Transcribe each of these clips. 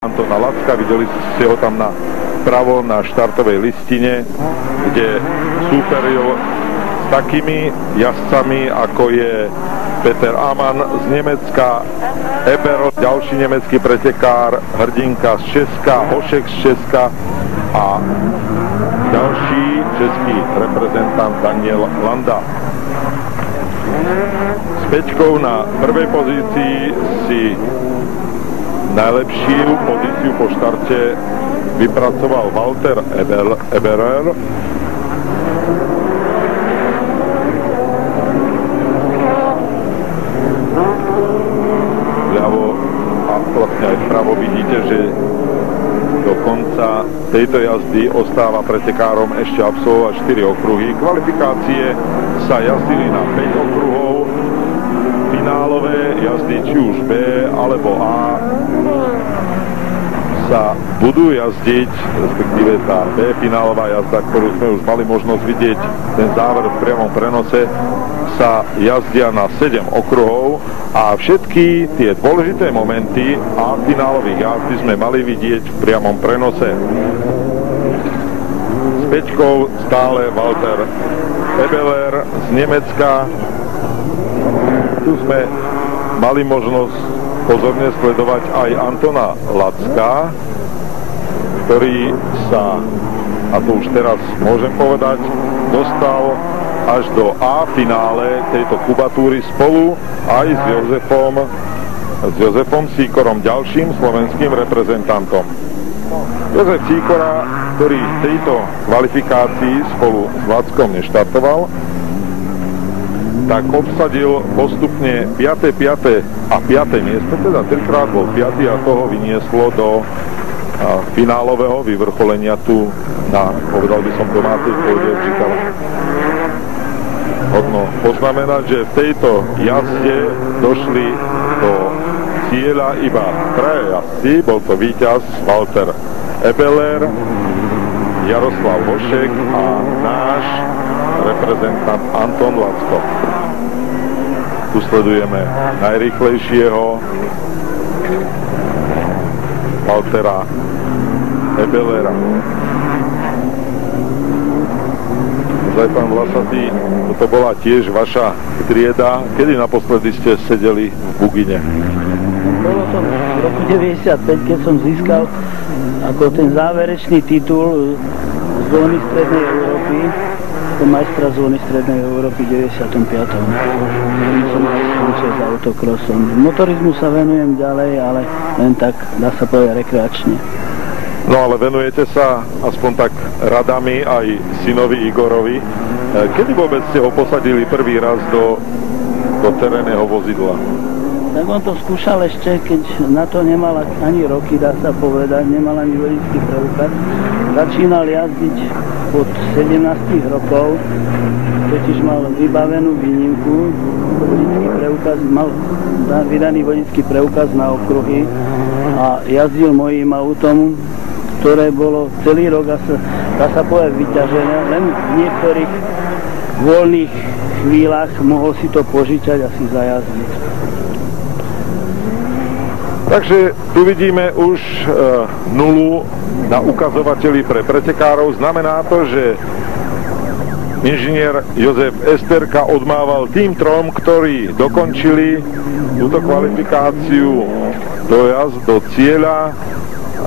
Antona Lacka, videli ste ho tam pravo na štartovej listine, kde súperil s takými jazdcami, ako je Peter Amann z Nemecka, Eberl, ďalší nemecký pretekár, hrdinka z Česka, Hošek z Česka a ďalší český reprezentant Daniel Landa. S Peťkou na prvej pozícii si najlepšiu pozíciu po štarte vypracoval Walter Eberl. Vľavo a vlastne aj vpravo vidíte, že do konca tejto jazdy ostáva pretekárom ešte absolvovať 4 okruhy. Kvalifikácie sa jazdili na 5 okruhov. Finálové jazdy, či už B alebo A, sa budú jazdiť, respektíve tá B finálová jazda, ktorú sme už mali možnosť vidieť, ten záver v priamom prenose, sa jazdia na 7 okruhov a všetky tie dôležité momenty A finálových jazdy sme mali vidieť v priamom prenose. S Peťkou stále Walter Eberl z Nemecka. Tu sme mali možnosť pozorne sledovať aj Antona Lacka, ktorý sa, a to už teraz môžem povedať, dostal až do A finále tejto kubatúry spolu aj s Jozefom Sýkorom, ďalším slovenským reprezentantom. Jozef Sýkora, ktorý v tejto kvalifikácii spolu s Lackom neštartoval, tak obsadil postupne 5. a 5. miesto, teda 3-krát bol 5. a toho vynieslo do finálového vyvrcholenia tu na, povedal by som, domácej pôde v Žitave. Hodno poznamenať, že v tejto jazde došli do cieľa iba 3 jazdci, bol to víťaz Walter Eberl, Jaroslav Hošek a náš reprezentant Anton Lacko. Tu sledujeme najrýchlejšieho Waltera Eberla. Zaj, pán Vlasatý, toto bola tiež vaša trieda. Kedy naposledy ste sedeli v Bugine? Bolo to v roku 95, keď som získal ako ten záverečný titul z zóny Strednej Európy, ako majstra zóny Strednej Európy v 95. Som aj skončil s autokrosom. Motorizmu sa venujem ďalej, ale len tak, dá sa povedať, rekreačne. No ale venujete sa aspoň tak radami aj synovi Igorovi. Kedy vôbec ste ho posadili prvý raz do terénneho vozidla? Tak on to skúšal ešte, keď na to nemal ani roky, dá sa povedať, nemal ani vodičský preukaz. Začínal jazdiť od 17 rokov, totiž mal vybavenú výnimku, vodičský preukaz, mal vydaný vodičský preukaz na okruhy a jazdil mojím autom, ktoré bolo celý rok, dá sa povedať, vyťažené, len v niektorých voľných chvíľach mohol si to požičať a si zajazdiť. Takže tu vidíme už nulu na ukazovateli pre pretekárov. Znamená to, že inžinier Jozef Esterka odmával tým trom, ktorí dokončili túto kvalifikáciu dojazd do cieľa.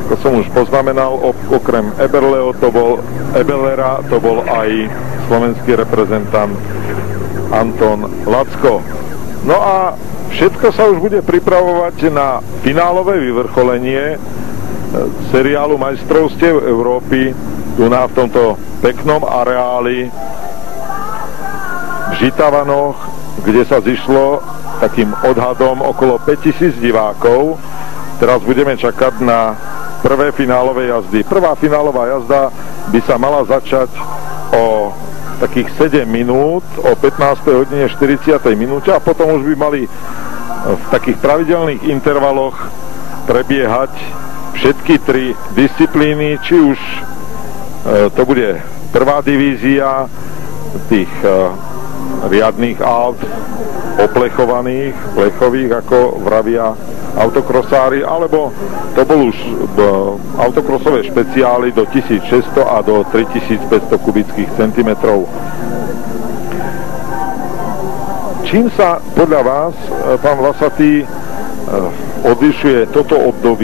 Ako som už poznamenal, okrem Eberlera to bol aj slovenský reprezentant Anton Lacko. No a všetko sa už bude pripravovať na finálové vyvrcholenie seriálu majstrovstiev Európy tu v tomto peknom areáli v Žitavanoch, kde sa zišlo takým odhadom okolo 5000 divákov. Teraz budeme čakať na prvé finálové jazdy. Prvá finálová jazda by sa mala začať o takých 7 minút, o 15:40 minúte a potom už by mali v takých pravidelných intervaloch prebiehať všetky 3 disciplíny, či už to bude prvá divízia tých riadnych aut, oplechových, ako vravia autokrosári, alebo to bol už autokrosové špeciály do 1600 a do 3500 kubických centimetrov. Čím sa podľa vás, pán Vlasatý, odlišuje toto obdobie